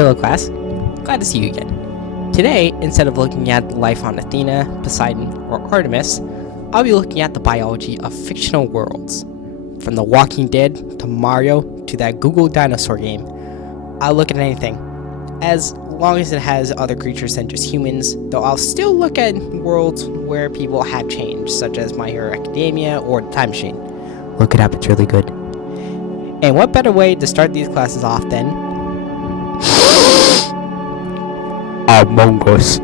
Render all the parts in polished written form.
Hello class, glad to see you again. Today, instead of looking at life on Athena, Poseidon, or Artemis, I'll be looking at the biology of fictional worlds. From The Walking Dead to Mario to that Google dinosaur game, I'll look at anything, as long as it has other creatures than just humans, though I'll still look at worlds where people have changed, such as My Hero Academia or The Time Machine. Look it up, it's really good. And what better way to start these classes off than Among Us.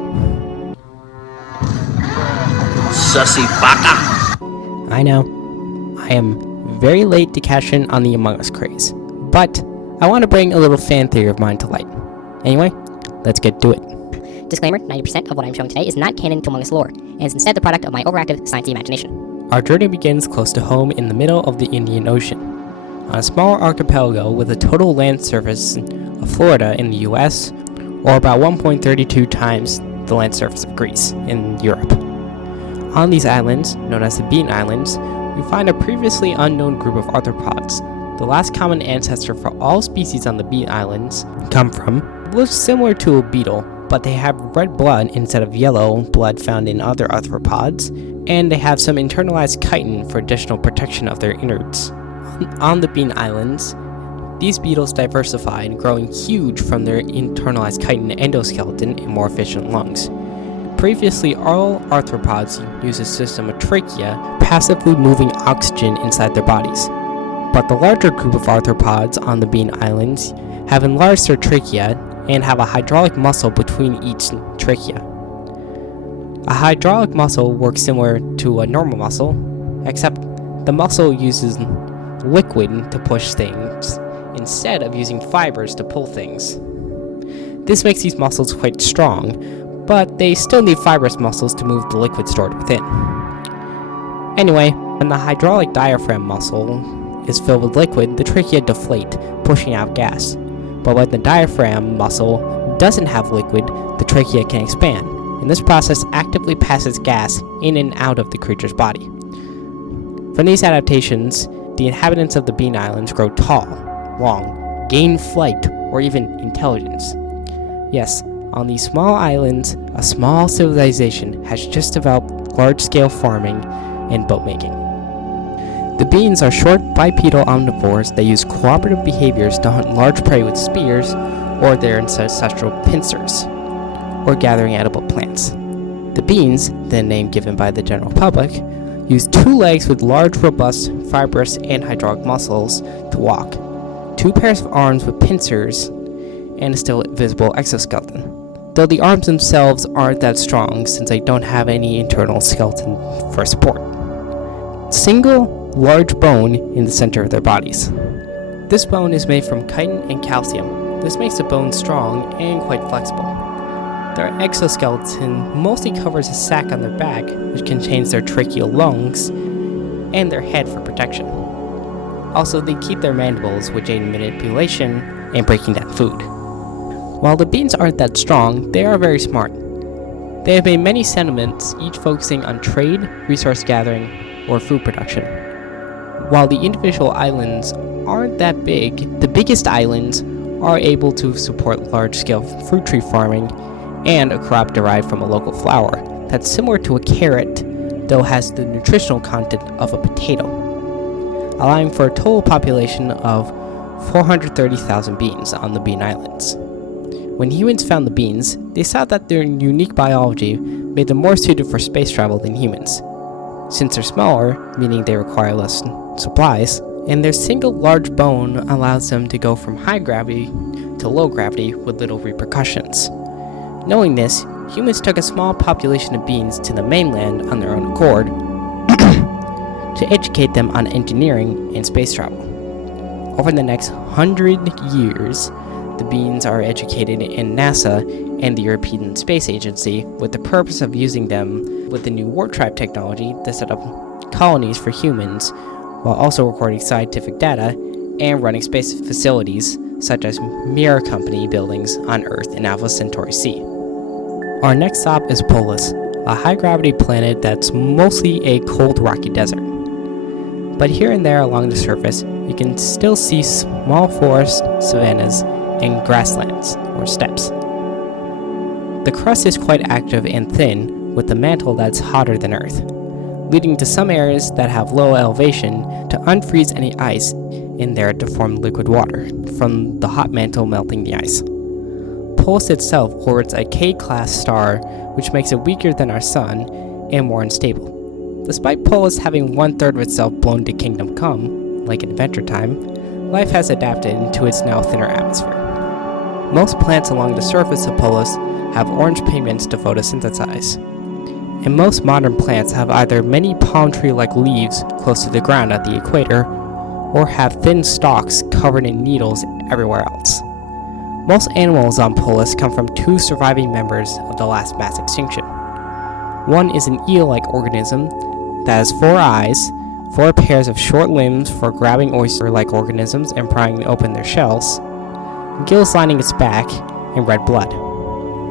Sussy baka. I know, I am very late to cash in on the Among Us craze, but I want to bring a little fan theory of mine to light. Anyway, let's get to it. Disclaimer, 90% of what I'm showing today is not canon to Among Us lore, and is instead the product of my overactive sciencey imagination. Our journey begins close to home in the middle of the Indian Ocean, on a small archipelago with a total land surface of Florida in the US, or about 1.32 times the land surface of Greece in Europe. On these islands, known as the Bean Islands, we find a previously unknown group of arthropods. The last common ancestor for all species on the Bean Islands come from looks similar to a beetle, but they have red blood instead of yellow blood found in other arthropods, and they have some internalized chitin for additional protection of their innards. On the Bean Islands, these beetles diversified, growing huge from their internalized chitin endoskeleton and more efficient lungs. Previously, all arthropods use a system of trachea, passively moving oxygen inside their bodies. But the larger group of arthropods on the Bean Islands have enlarged their trachea and have a hydraulic muscle between each trachea. A hydraulic muscle works similar to a normal muscle, except the muscle uses liquid to push things instead of using fibers to pull things. This makes these muscles quite strong, but they still need fibrous muscles to move the liquid stored within. Anyway, when the hydraulic diaphragm muscle is filled with liquid, the trachea deflate, pushing out gas. But when the diaphragm muscle doesn't have liquid, the trachea can expand, and this process actively passes gas in and out of the creature's body. From these adaptations, the inhabitants of the Bean Islands grow tall, long, gain flight, or even intelligence. Yes, on these small islands, a small civilization has just developed large-scale farming and boat making. The beans are short bipedal omnivores that use cooperative behaviors to hunt large prey with spears or their ancestral pincers, or gathering edible plants. The beans, the name given by the general public, use two legs with large, robust, fibrous, and hydraulic muscles to walk, two pairs of arms with pincers, and a still visible exoskeleton, though the arms themselves aren't that strong since they don't have any internal skeleton for support. Single, large bone in the center of their bodies. This bone is made from chitin and calcium. This makes the bone strong and quite flexible. Their exoskeleton mostly covers a sac on their back, which contains their tracheal lungs, and their head for protection. Also, they keep their mandibles, which aid in manipulation and breaking down food. While the beans aren't that strong, they are very smart. They have made many settlements, each focusing on trade, resource gathering, or food production. While the individual islands aren't that big, the biggest islands are able to support large-scale fruit tree farming and a crop derived from a local flower that's similar to a carrot, though has the nutritional content of a potato, allowing for a total population of 430,000 beans on the Bean Islands. When humans found the beans, they saw that their unique biology made them more suited for space travel than humans, since they're smaller, meaning they require less supplies, and their single large bone allows them to go from high gravity to low gravity with little repercussions. Knowing this, humans took a small population of beans to the mainland on their own accord to educate them on engineering and space travel. Over the next 100 years, the beans are educated in NASA and the European Space Agency with the purpose of using them with the new warp drive technology to set up colonies for humans, while also recording scientific data and running space facilities such as mirror company buildings on Earth and Alpha Centauri C. Our next stop is Polis, a high-gravity planet that's mostly a cold, rocky desert. But here and there along the surface, you can still see small forests, savannas, and grasslands, or steps. The crust is quite active and thin, with a mantle that's hotter than Earth, leading to some areas that have low elevation to unfreeze any ice in there to form liquid water from the hot mantle melting the ice. Polis itself orbits a K-class star, which makes it weaker than our Sun and more unstable. Despite Polis having 1/3 of itself blown to Kingdom Come, like in Adventure Time, life has adapted into its now thinner atmosphere. Most plants along the surface of Polis have orange pigments to photosynthesize, and most modern plants have either many palm tree-like leaves close to the ground at the equator, or have thin stalks covered in needles everywhere else. Most animals on Polis come from two surviving members of the last mass extinction. One is an eel-like organism that has 4 eyes, 4 pairs of short limbs for grabbing oyster-like organisms and prying open their shells, gills lining its back, and red blood.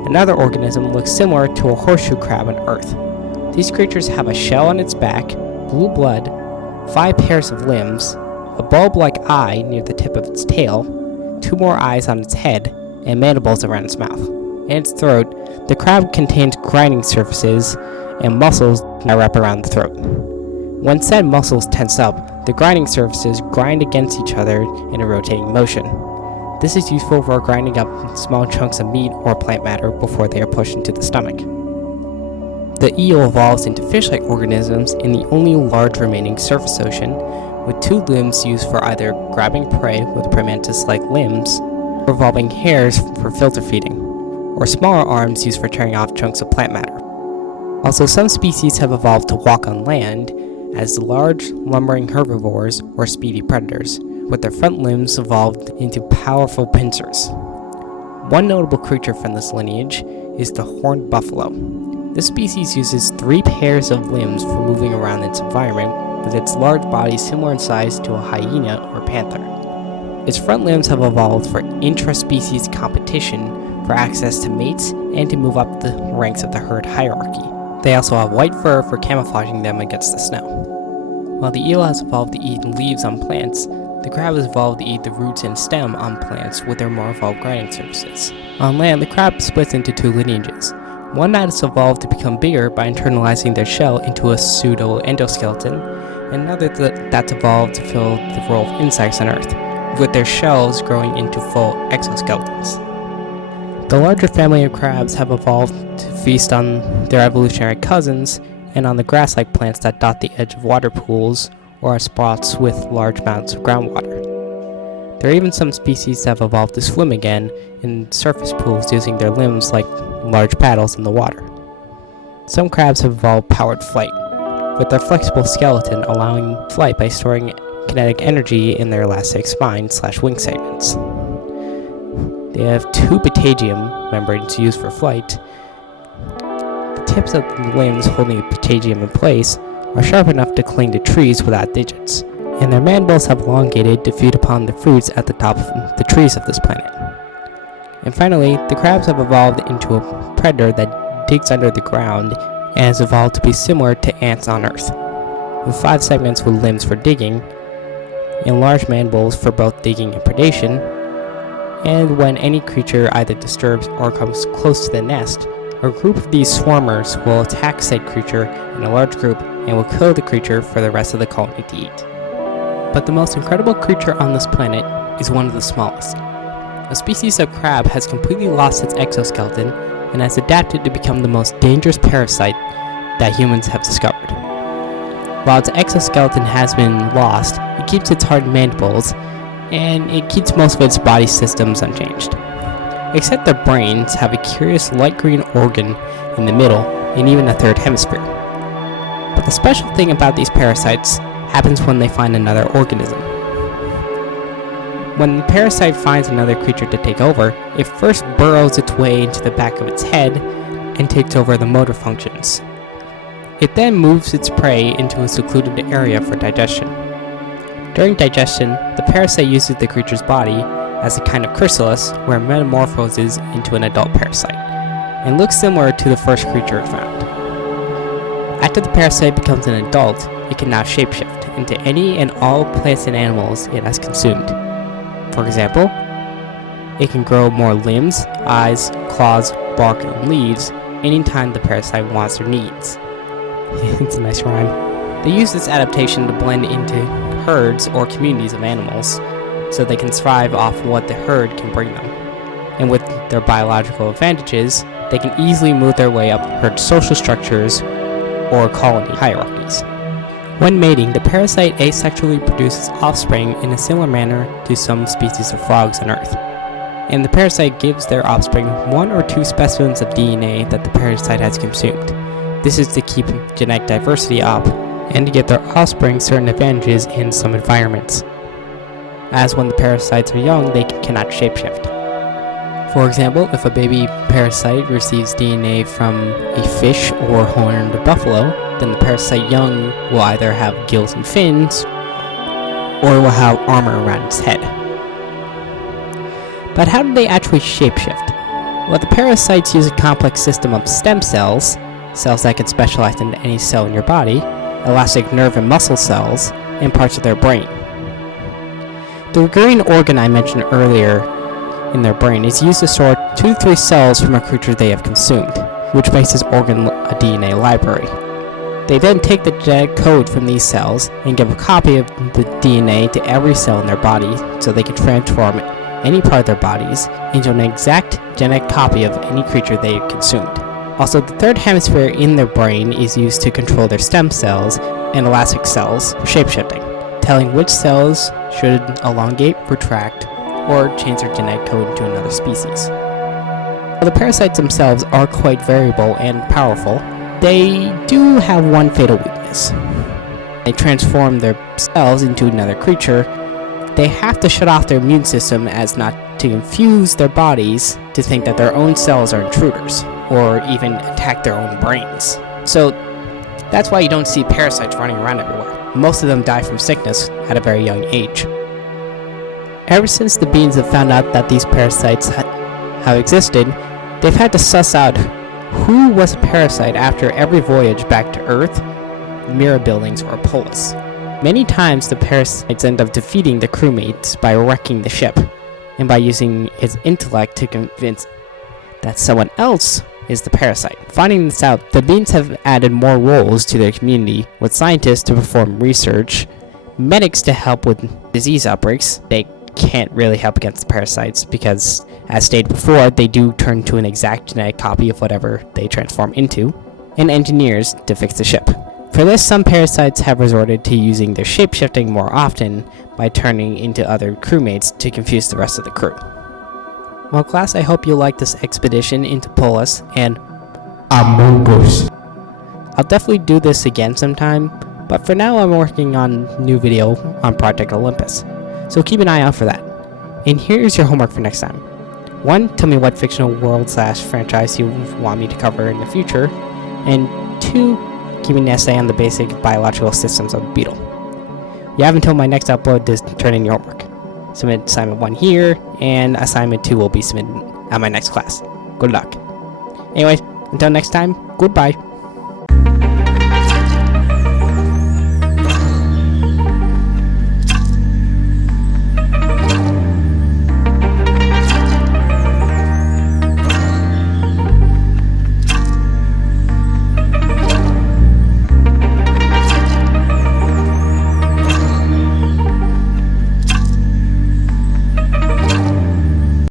Another organism looks similar to a horseshoe crab on Earth. These creatures have a shell on its back, blue blood, 5 pairs of limbs, a bulb-like eye near the tip of its tail, 2 more eyes on its head, and mandibles around its mouth. In its throat, the crab contains grinding surfaces and muscles that wrap around the throat. When said muscles tense up, the grinding surfaces grind against each other in a rotating motion. This is useful for grinding up small chunks of meat or plant matter before they are pushed into the stomach. The eel evolves into fish-like organisms in the only large remaining surface ocean, with 2 limbs used for either grabbing prey with praying mantis-like limbs, or revolving hairs for filter feeding, or smaller arms used for tearing off chunks of plant matter. Also, some species have evolved to walk on land as large, lumbering herbivores or speedy predators, with their front limbs evolved into powerful pincers. One notable creature from this lineage is the horned buffalo. This species uses 3 pairs of limbs for moving around its environment, with its large body similar in size to a hyena or panther. Its front limbs have evolved for intra-species competition for access to mates and to move up the ranks of the herd hierarchy. They also have white fur for camouflaging them against the snow. While the eel has evolved to eat leaves on plants, the crab has evolved to eat the roots and stem on plants with their more evolved grinding surfaces. On land, the crab splits into 2 lineages. One that has evolved to become bigger by internalizing their shell into a pseudo-endoskeleton, and another that's evolved to fill the role of insects on Earth, with their shells growing into full exoskeletons. The larger family of crabs have evolved to feast on their evolutionary cousins and on the grass-like plants that dot the edge of water pools or are spots with large amounts of groundwater. There are even some species that have evolved to swim again in surface pools using their limbs like large paddles in the water. Some crabs have evolved powered flight, with their flexible skeleton allowing flight by storing kinetic energy in their elastic spine/wing segments. They have 2 patagium membranes used for flight. The tips of the limbs holding the patagium in place are sharp enough to cling to trees without digits, and their mandibles have elongated to feed upon the fruits at the top of the trees of this planet. And finally, the crabs have evolved into a predator that digs under the ground and has evolved to be similar to ants on Earth, with 5 segments with limbs for digging, and large mandibles for both digging and predation. And when any creature either disturbs or comes close to the nest, a group of these swarmers will attack said creature in a large group and will kill the creature for the rest of the colony to eat. But the most incredible creature on this planet is one of the smallest. A species of crab has completely lost its exoskeleton and has adapted to become the most dangerous parasite that humans have discovered. While its exoskeleton has been lost, it keeps its hard mandibles, and it keeps most of its body systems unchanged. Except their brains have a curious light green organ in the middle and even a 3rd hemisphere. But the special thing about these parasites happens when they find another organism. When the parasite finds another creature to take over, it first burrows its way into the back of its head and takes over the motor functions. It then moves its prey into a secluded area for digestion. During digestion, the parasite uses the creature's body as a kind of chrysalis where it metamorphoses into an adult parasite, and looks similar to the first creature it found. After the parasite becomes an adult, it can now shapeshift into any and all plants and animals it has consumed. For example, it can grow more limbs, eyes, claws, bark, and leaves anytime the parasite wants or needs. It's a nice rhyme. They use this adaptation to blend into herds or communities of animals, so they can thrive off what the herd can bring them. And with their biological advantages, they can easily move their way up herd social structures or colony hierarchies. When mating, the parasite asexually produces offspring in a similar manner to some species of frogs on Earth. And the parasite gives their offspring 1 or 2 specimens of DNA that the parasite has consumed. This is to keep genetic diversity up and to give their offspring certain advantages in some environments, as when the parasites are young, they cannot shapeshift. For example, if a baby parasite receives DNA from a fish or horned buffalo, then the parasite young will either have gills and fins, or will have armor around its head. But how do they actually shapeshift? Well, the parasites use a complex system of stem cells, cells that can specialize in any cell in your body, elastic nerve and muscle cells, and parts of their brain. The green organ I mentioned earlier in their brain is used to store 2 to 3 cells from a creature they have consumed, which makes this organ a DNA library. They then take the genetic code from these cells and give a copy of the DNA to every cell in their body so they can transform any part of their bodies into an exact genetic copy of any creature they consumed. Also, the third hemisphere in their brain is used to control their stem cells and elastic cells for shapeshifting, telling which cells should elongate, retract, or change their genetic code into another species. While the parasites themselves are quite variable and powerful, they do have one fatal weakness. They transform their cells into another creature. They have to shut off their immune system as not to confuse their bodies to think that their own cells are intruders, or even attack their own brains. So that's why you don't see parasites running around everywhere. Most of them die from sickness at a very young age. Ever since the beings have found out that these parasites have existed, they've had to suss out who was a parasite after every voyage back to Earth, mirror buildings, or polis. Many times the parasites end up defeating the crewmates by wrecking the ship, and by using his intellect to convince that someone else is the parasite. Finding this out, the beings have added more roles to their community, with scientists to perform research, medics to help with disease outbreaks. They can't really help against the parasites because, as stated before, they do turn to an exact genetic copy of whatever they transform into, and engineers to fix the ship. For this, some parasites have resorted to using their shapeshifting more often by turning into other crewmates to confuse the rest of the crew. Well, class, I hope you liked this expedition into Polis and Among Us. I'll definitely do this again sometime, but for now I'm working on a new video on Project Olympus, so keep an eye out for that. And here's your homework for next time. 1. Tell me what fictional world/franchise you want me to cover in the future, and 2. Give me an essay on the basic biological systems of a beetle. You have until my next upload to turn in your homework. Submit assignment 1 here, and assignment 2 will be submitted at my next class. Good luck. Anyway, until next time, goodbye.